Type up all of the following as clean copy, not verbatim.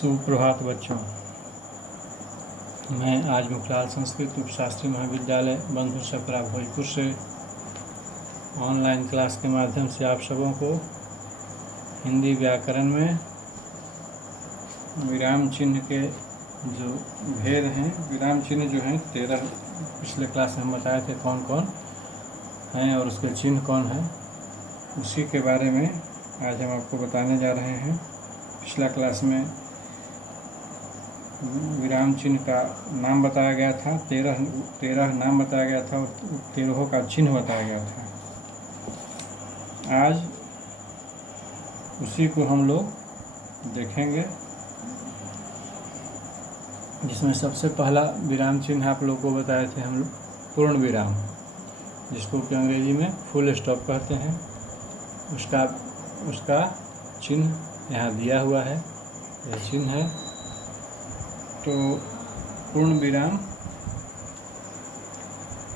सुप्रभात बच्चों। मैं आज मुखलाल संस्कृत उपशास्त्री महाविद्यालय बंधु सपरा भोजपुर से ऑनलाइन क्लास के माध्यम से आप सबों को हिंदी व्याकरण में विराम चिन्ह के जो भेद हैं, विराम चिन्ह जो हैं 13 पिछले क्लास में हम बताए थे कौन कौन हैं और उसके चिन्ह कौन है, उसी के बारे में आज हम आपको बताने जा रहे हैं। पिछला क्लास में विराम चिन्ह का नाम बताया गया था, 13 नाम बताया गया था और 13 का चिन्ह बताया गया था। आज उसी को हम लोग देखेंगे, जिसमें सबसे पहला विराम चिन्ह आप लोगों को बताए थे हम लोग पूर्ण विराम, जिसको कि अंग्रेजी में फुल स्टॉप कहते हैं। उसका चिन्ह यहाँ दिया हुआ है, यह चिन्ह है। तो पूर्ण विराम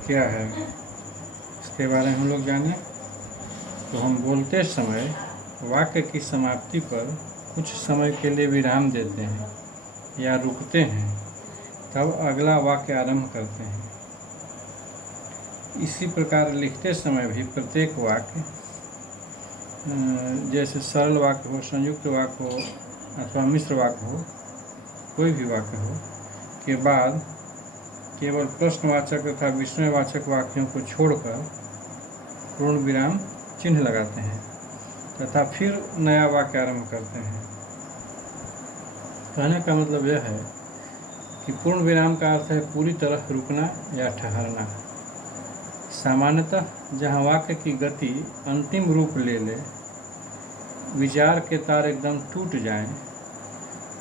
क्या है, इसके बारे में हम लोग जाने। तो हम बोलते समय वाक्य की समाप्ति पर कुछ समय के लिए विराम देते हैं या रुकते हैं, तब अगला वाक्य आरंभ करते हैं। इसी प्रकार लिखते समय भी प्रत्येक वाक्य, जैसे सरल वाक्य हो, संयुक्त वाक्य हो अथवा मिश्र वाक्य हो, कोई भी वाक्य हो, के बाद केवल प्रश्नवाचक तथा विस्मयवाचक वाक्यों को छोड़कर पूर्ण विराम चिन्ह लगाते हैं तथा फिर नया वाक्य आरंभ करते हैं। कहने का मतलब यह है कि पूर्ण विराम का अर्थ है पूरी तरह रुकना या ठहरना। सामान्यतः जहाँ वाक्य की गति अंतिम रूप ले ले, विचार के तार एकदम टूट जाएं,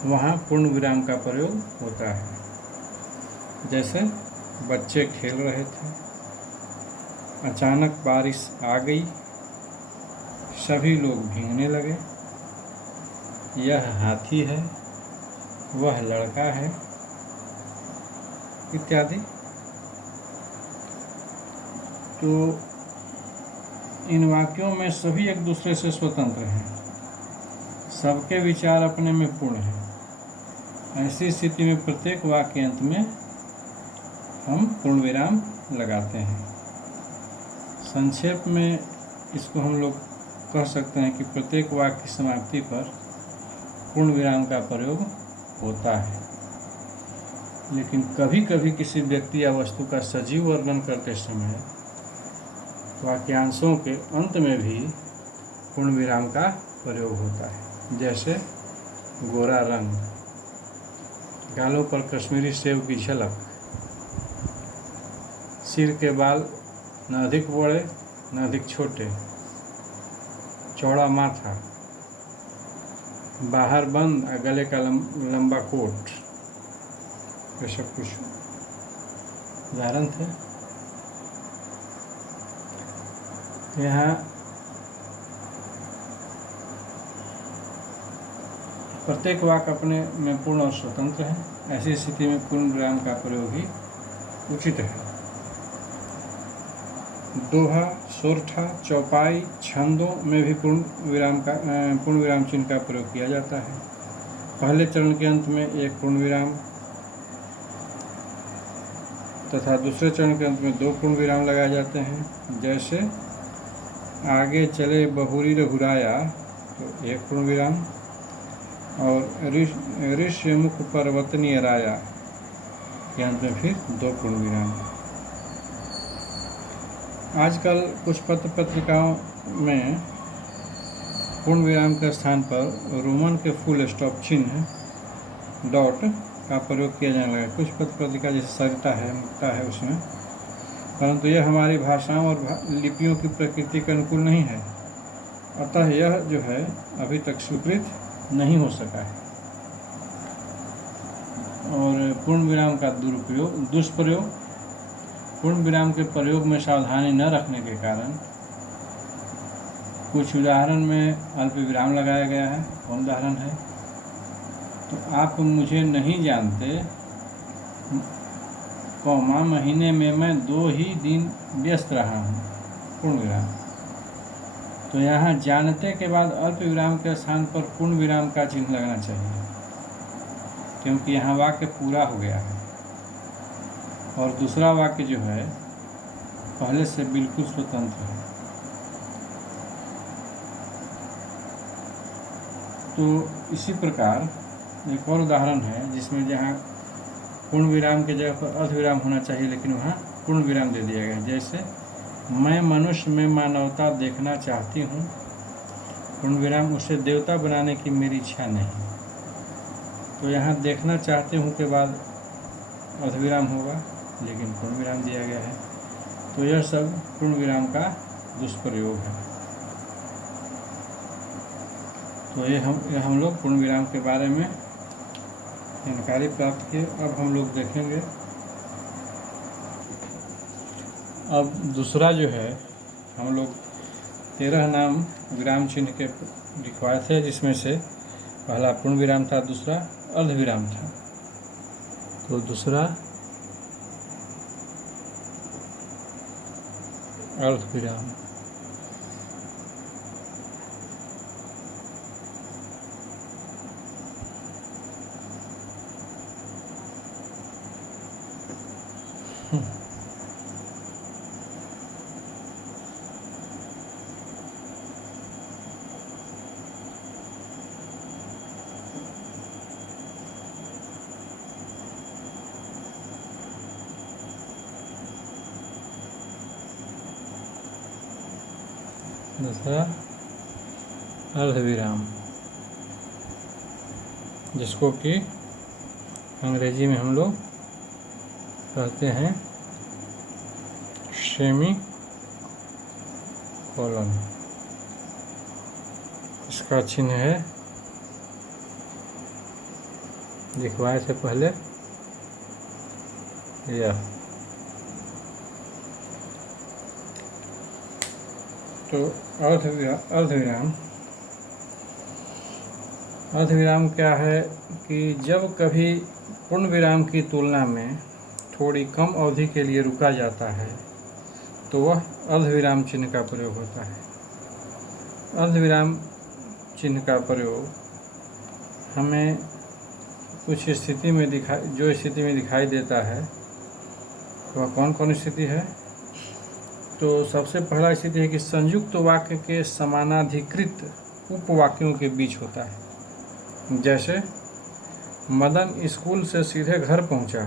वहाँ पूर्ण विराम का प्रयोग होता है। जैसे बच्चे खेल रहे थे, अचानक बारिश आ गई, सभी लोग भीगने लगे, यह हाथी है, वह लड़का है, इत्यादि। तो इन वाक्यों में सभी एक दूसरे से स्वतंत्र हैं, सबके विचार अपने में पूर्ण हैं। ऐसी स्थिति में प्रत्येक वाक्य अंत में हम पूर्ण विराम लगाते हैं। संक्षेप में इसको हम लोग कह सकते हैं कि प्रत्येक वाक्य की समाप्ति पर पूर्ण विराम का प्रयोग होता है। लेकिन कभी कभी किसी व्यक्ति या वस्तु का सजीव वर्णन करते समय वाक्यांशों के अंत में भी पूर्ण विराम का प्रयोग होता है। जैसे गोरा रंग, गालों पर कश्मीरी सेब की झलक, सिर के बाल न अधिक बड़े न अधिक छोटे, चौड़ा माथा, बाहर बंद और गले का लंबा कोट, ये सब कुछ उदाहरण थे। यहाँ प्रत्येक वाक्य अपने में पूर्ण और स्वतंत्र है। ऐसी स्थिति में पूर्ण विराम का प्रयोग ही उचित है। दोहा, सोरठा, चौपाई, छंदों में भी पूर्ण विराम चिन्ह का प्रयोग किया जाता है। पहले चरण के अंत में एक पूर्ण विराम तथा दूसरे चरण के अंत में 2 पूर्ण विराम लगाए जाते हैं। जैसे आगे चले बहुरी रघुराया, तो 1 पूर्ण विराम, और ऋष्य मुख पर्वतनीय राया के अंत में फिर 2 पूर्ण विराम। आजकल कुछ पत्र पत्रिकाओं में पूर्ण विराम के स्थान पर रोमन के फुल स्टॉप चिन्ह डॉट का प्रयोग किया जाने लगा। कुछ पत्र पत्रिका जैसे सरिता है, मुक्ता है उसमें, परंतु यह हमारी भाषाओं और लिपियों की प्रकृति के अनुकूल नहीं है। अतः यह जो है अभी तक स्वीकृत नहीं हो सका है। और पूर्ण विराम का दुष्प्रयोग, पूर्ण विराम के प्रयोग में सावधानी न रखने के कारण कुछ उदाहरण में अल्प विराम लगाया गया है। कौन उदाहरण है? तो आप मुझे नहीं जानते, कौमा महीने में मैं 2 ही दिन व्यस्त रहा हूँ, पूर्ण विराम। तो यहाँ जानते के बाद अल्प विराम के स्थान पर पूर्ण विराम का चिन्ह लगना चाहिए। क्योंकि यहाँ वाक्य पूरा हो गया है और दूसरा वाक्य जो है पहले से बिल्कुल स्वतंत्र है। तो इसी प्रकार एक और उदाहरण है जिसमें जहाँ पूर्ण विराम की जगह पर अर्धविराम होना चाहिए लेकिन वहाँ पूर्ण विराम दे दिया गया है। जैसे मैं मनुष्य में मानवता देखना चाहती हूँ, पूर्ण विराम, उसे देवता बनाने की मेरी इच्छा नहीं। तो यहाँ देखना चाहती हूँ के बाद अर्धविराम होगा लेकिन पूर्ण विराम दिया गया है। तो यह सब पूर्ण विराम का दुष्प्रयोग है। तो ये हम लोग पूर्ण विराम के बारे में जानकारी प्राप्त किए। अब हम लोग देखेंगे, अब दूसरा जो है हम लोग 13 नाम विराम चिन्ह के लिखवाए थे, जिसमें से पहला पूर्ण विराम था, दूसरा अर्धविराम था। तो दूसरा अर्धविराम। दूसरा अर्धविराम, जिसको कि अंग्रेजी में हम लोग कहते हैं सेमी कोलन। इसका चिन्ह है, लिखवाए से पहले यह। तो अर्धविराम क्या है कि जब कभी पूर्ण विराम की तुलना में थोड़ी कम अवधि के लिए रुका जाता है तो वह अर्धविराम चिन्ह का प्रयोग होता है। अर्धविराम चिन्ह का प्रयोग हमें कुछ स्थिति में जो स्थिति में दिखाई देता है वह कौन कौन स्थिति है। तो सबसे पहला स्थिति है कि संयुक्त वाक्य के समानाधिकृत उपवाक्यों के बीच होता है। जैसे मदन स्कूल से सीधे घर पहुंचा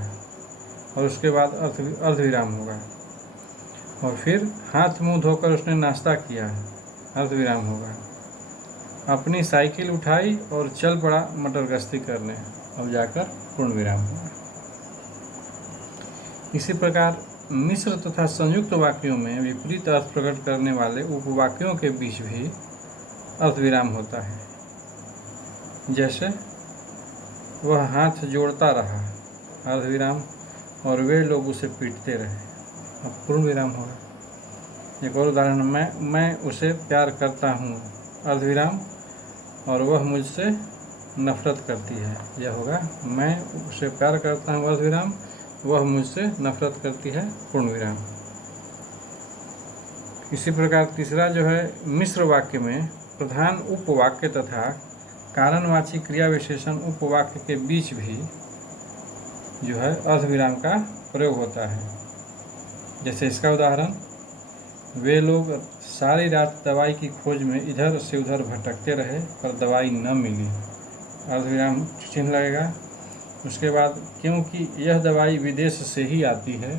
और उसके बाद अर्धविराम होगा, और फिर हाथ मुंह धोकर उसने नाश्ता किया, अर्धविराम होगा। अपनी साइकिल उठाई और चल पड़ा मटर गश्ती करने, अब जाकर पूर्ण विराम होगा। इसी प्रकार मिश्र तथा संयुक्त वाक्यों में विपरीत अर्थ प्रकट करने वाले उपवाक्यों के बीच भी अर्धविराम होता है। जैसे वह हाथ जोड़ता रहा, अर्धविराम, और वे लोग उसे पीटते रहे, अब पूर्ण विराम होगा। एक और उदाहरण, मैं उसे प्यार करता हूँ, अर्धविराम, और वह मुझसे नफरत करती है, यह होगा मैं उसे प्यार करता हूँ, अर्धविराम, वह मुझसे नफरत करती है, पूर्ण विराम। इसी प्रकार तीसरा जो है मिश्र वाक्य में प्रधान उपवाक्य तथा कारणवाची क्रिया विशेषण उपवाक्य के बीच भी जो है अर्धविराम का प्रयोग होता है। जैसे इसका उदाहरण, वे लोग सारी रात दवाई की खोज में इधर से उधर भटकते रहे पर दवाई न मिली, अर्धविराम चिन्ह लगेगा। उसके बाद क्योंकि यह दवाई विदेश से ही आती है,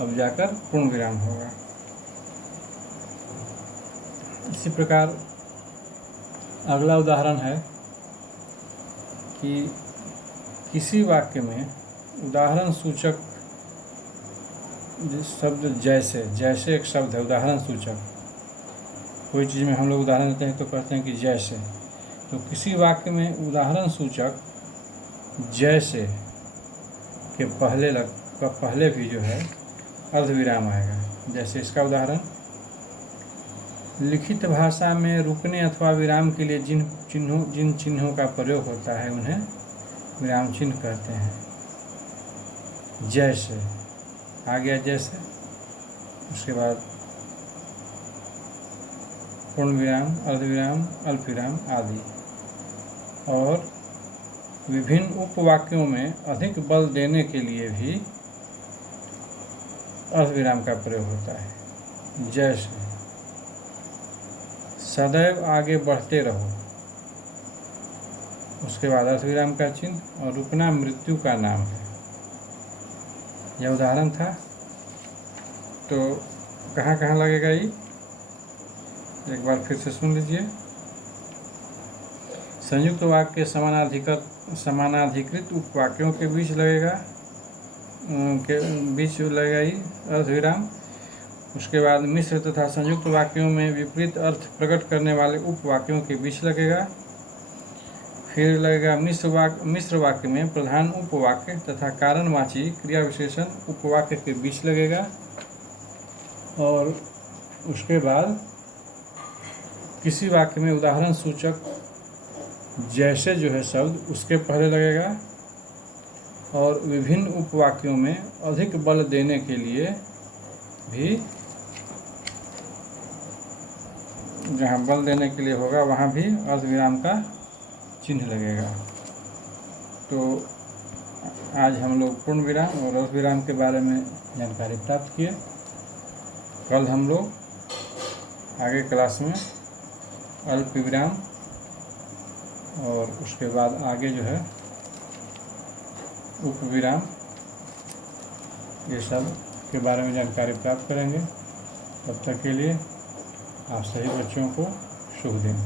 अब जाकर पूर्ण विराम होगा। इसी प्रकार अगला उदाहरण है कि किसी वाक्य में उदाहरण सूचक शब्द जैसे एक शब्द है, उदाहरण सूचक। कोई चीज़ में हम लोग उदाहरण देते हैं तो कहते हैं कि जैसे, तो किसी वाक्य में उदाहरण सूचक जैसे के पहले भी जो है अर्धविराम आएगा। जैसे इसका उदाहरण, लिखित भाषा में रुकने अथवा विराम के लिए जिन चिन्हों का प्रयोग होता है उन्हें विराम चिन्ह कहते हैं। जैसे आ गया जैसे, उसके बाद पूर्ण विराम, अर्धविराम, अल्पविराम आदि। और विभिन्न उपवाक्यों में अधिक बल देने के लिए भी अर्धविराम का प्रयोग होता है। जैसे सदैव आगे बढ़ते रहो, उसके बाद अर्धविराम का चिन्ह, और रुकना मृत्यु का नाम है। यह उदाहरण था। तो कहाँ कहाँ लगेगा ये, एक बार फिर से सुन लीजिए। संयुक्त वाक्य के समानाधिकृत उपवाक्यों के बीच लगेगा ये अर्धविराम। उसके बाद मिश्र तथा संयुक्त वाक्यों में विपरीत अर्थ प्रकट करने वाले उपवाक्यों के बीच लगेगा। फिर लगेगा मिश्र वाक्य में प्रधान उपवाक्य तथा कारणवाची क्रिया विशेषण उपवाक्य के बीच लगेगा। और उसके बाद किसी वाक्य में उदाहरण सूचक जैसे जो है शब्द उसके पहले लगेगा। और विभिन्न उपवाक्यों में अधिक बल देने के लिए भी, जहाँ बल देने के लिए होगा वहाँ भी अर्धविराम का चिन्ह लगेगा। तो आज हम लोग पूर्ण विराम और अर्धविराम के बारे में जानकारी प्राप्त किए। कल हम लोग आगे क्लास में अल्प विराम और उसके बाद आगे जो है उपविराम, ये सब के बारे में जानकारी प्राप्त करेंगे। तब तक के लिए आप सभी बच्चों को शुभ दिन।